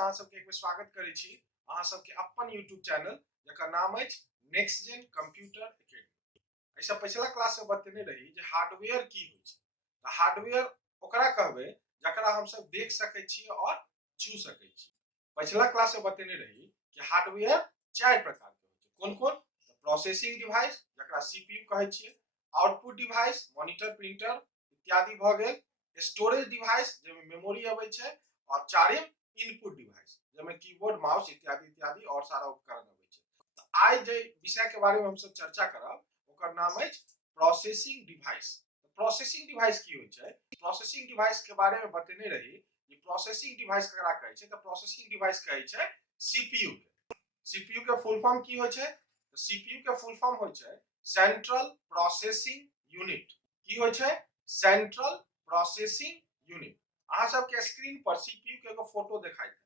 अहाँ सबके एक बेर स्वागत करै छी अहाँ सबके अपन YouTube चैनल जकर नाम अछि नेक्स्ट जेन कंप्यूटर एकेडमी। ऐसा पिछला क्लास में बतेने रही जे हार्डवेयर की होय छै। त हार्डवेयर ओकरा कहबै जकरा हम सब देख सकै छी और छू सकै छी। पिछला क्लास में बतेने रही कि हार्डवेयर चार प्रकार के होय छै। कोन-कोन? प्रोसेसिंग डिवाइस जकरा CPU कहै छियै, आउटपुट डिवाइस मॉनिटर प्रिंटर इत्यादि भ गेल, स्टोरेज डिवाइस जेमे मेमोरी अबै छै, और चारिम इनपुट डिवाइस जेमे कीबोर्ड माउस इत्यादि इत्यादि और सारा उपकरण अबै छै। त आइ जे विषय के बारे में हम सब चर्चा करब ओकर नाम अछि प्रोसेसिंग डिवाइस। प्रोसेसिंग डिवाइस की होय छै? प्रोसेसिंग डिवाइस के बारे में बतेने रही कि प्रोसेसिंग डिवाइस ककरा कहै छै त प्रोसेसिंग डिवाइस कहै छै CPU के। CPU के फुल फॉर्म की होय छै? त CPU के फुल फॉर्म होय छै सेंट्रल प्रोसेसिंग यूनिट। की होय छै? Central processing unit. अहाँ सबके स्क्रीन पर CPU के एगो फोटो देखाई है।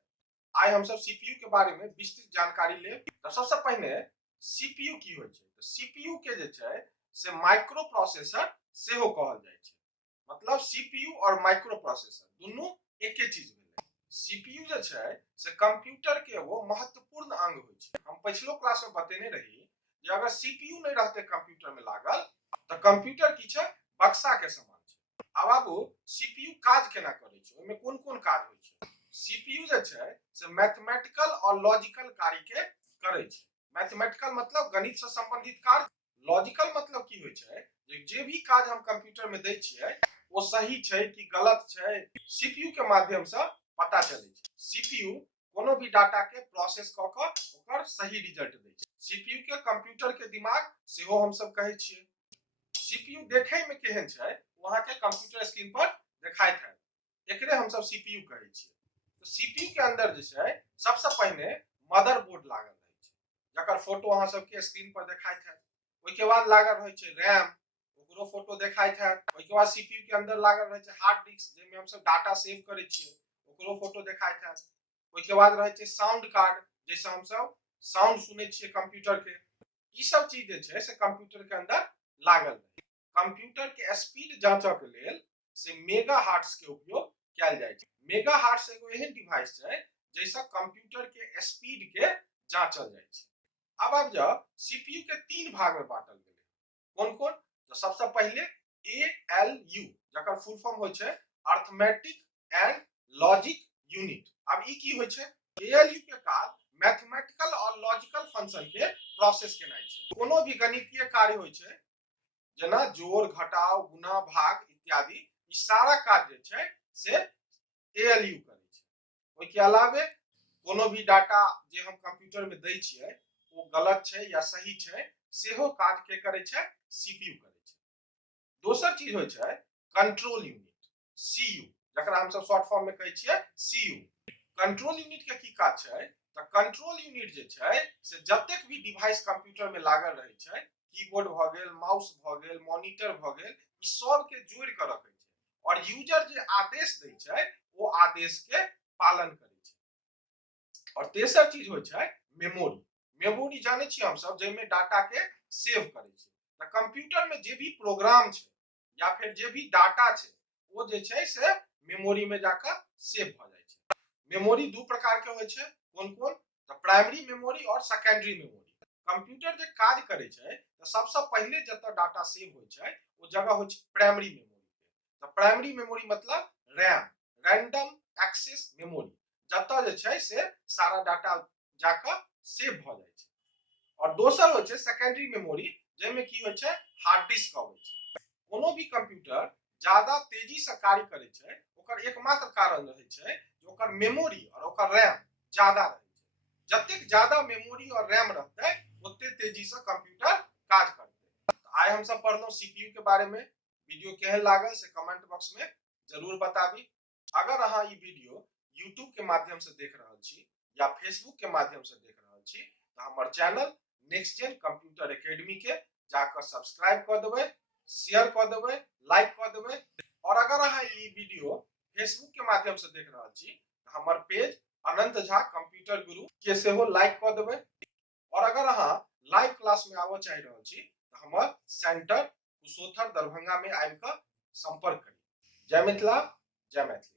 आइ हम सब CPU के बारे में विस्तृत जानकारी लेब। त सबसे पहिने CPU की होय छै? त CPU के जे छै से माइक्रो प्रोसेसर सेहो कहल जाय छै। मतलब CPU और माइक्रो प्रोसेसर दुनू एके चीज भेलै। CPU जे छै से कंप्यूटर के एगो महत्वपूर्ण अंग होय छै। हम पिछलो क्लास में बतेने रही जे अगर CPU नहीं रहते कंप्यूटर में लागल त कंप्यूटर की छै? बक्सा के समान छै। अब आबू CPU काज केना करै छै, ओमे कोन-कोन काज होय छै। CPU जे छै से मैथमेटिकल और लॉजिकल कार्य के करै छै। मैथमेटिकल मतलब गणित से संबंधित कार्य, लॉजिकल मतलब की होय छै जे भी काज हम कंप्यूटर में दै छियै वो सही छै कि गलत छै CPU के माध्यम से पता चलै छै। CPU कोनो भी डाटा के प्रोसेस क के ओकर सही रिजल्ट दै छै। CPU के कंप्यूटर के दिमाग सेहो हम सब कहै छियै। CPU देखे में केहन छै वहां के कंप्यूटर स्क्रीन पर देखाइत है, एकरे हम सब CPU कहै छियै। तो CPU के अंदर जे छै सबसे पहिने मदरबोर्ड लागल रहै छै जकर फोटो अहाँ सबके स्क्रीन पर देखाइत है। ओइ के बाद लागल रहै छै रैम, ओकरो फोटो देखाइत है। ओइ के बाद CPU के अंदर लागल रहै छै हार्ड डिस्क जेमे हम सब डाटा सेव करै छियै, ओकरो फोटो देखाइत है। ओइ के बाद रहै छै साउंड कार्ड जैसे हम सब साउंड सुनै छियै कंप्यूटर के। ई सब चीज जे छै से कंप्यूटर के अंदर लागल है। कंप्यूटर के स्पीड जांचय के लेल से मेगाहर्ट्ज के उपयोग कैल जाय छै। मेगाहर्ट्ज एगो एहन डिवाइस छै जैसे कंप्यूटर के स्पीड के जांचल जाय छै। अब आब जाओ CPU के तीन भाग में बांटल गेलै। कोन-कोन? तो सबसे पहले ALU जकर फुल फॉर्म होय छै अरिथमेटिक एंड लॉजिक यूनिट। अब ई की होय छै? ALU के काज मैथमेटिकल और लॉजिकल फंक्शन के प्रोसेस केनाय छै। कोनो भी गणितीय कार्य होय छै जेना जोड़ घटाव गुणा भाग इत्यादि ई सारा काज जे छै से ALU करै छै। ओइ के अलावे कोनो भी डाटा जे हम कंप्यूटर में दै छियै वो गलत छै या सही छै सेहो काज के करै छै? CPU करै छै। दोसर चीज होय छै कंट्रोल यूनिट CU जकरा हम सब शॉर्ट फॉर्म में कहै छियै CU। कंट्रोल यूनिट के की काज छै? त कंट्रोल यूनिट जे छै से जतेक भी डिवाइस कंप्यूटर में लागल रहै छै, कीबोर्ड भ गेल, माउस भ गेल, मॉनिटर भ गेल, ई सब के जोड़ के रखै छै और यूजर जे आदेश दै छै वो आदेश के पालन करै छै। और तेसर चीज होय छै मेमोरी। मेमोरी जानै छियै हम सब जेमे डाटा के सेव करै छै। त कंप्यूटर में जे भी प्रोग्राम छै या फिर जे भी डाटा छै वो जे छै से मेमोरी में जाकर सेव भ जाय छै। मेमोरी दू प्रकार के होय छै। कोन-कोन? त प्राइमरी मेमोरी और सेकेंडरी मेमोरी। कंप्यूटर जे काज करे छै त सबसे पहले जत डाटा सेव होय छै वो जगह होय छै प्राइमरी मेमोरी पे। त प्राइमरी मेमोरी मतलब रैम, रैंडम एक्सेस मेमोरी, जत जे छै से सारा डाटा जाकर सेव भ जाय छै। और दोसर होय छै सेकेंडरी मेमोरी जेमे की होय छै हार्ड डिस्क अबै छै। कोनो भी कंप्यूटर ज्यादा तेजी से कार्य करे छै ओकर एकमात्र कारण रहै छै जे ओकर मेमोरी और ओकर रैम ज्यादा रहै छै। जतेक ज्यादा मेमोरी और रैम रहतै ओते तेजी से कंप्यूटर काज करतै। आइ हम सब पढ़लौ CPU के बारे में। वीडियो केहन लागल से कमेंट बॉक्स में जरूर बताबी। अगर अहाँ ई वीडियो YouTube के माध्यम से देख रहल छी या Facebook के माध्यम से देख रहल छी त हमर channel next gen computer academy के जाकर सब्सक्राइब क देबै, शेयर क देबै, लाइक क देबै। और अगर अहाँ ई वीडियो Facebook के माध्यम से देख रहल छी त हमर पेज अनंत झा कंप्यूटर गुरु के सेहो लाइक क देबै। और अगर अहाँ लाइव क्लास में आबऽ चाहि रहल छी त हमर सेंटर कुशोथर दरभंगा में आबि क संपर्क करी। जय मिथिला, जय मैथिली।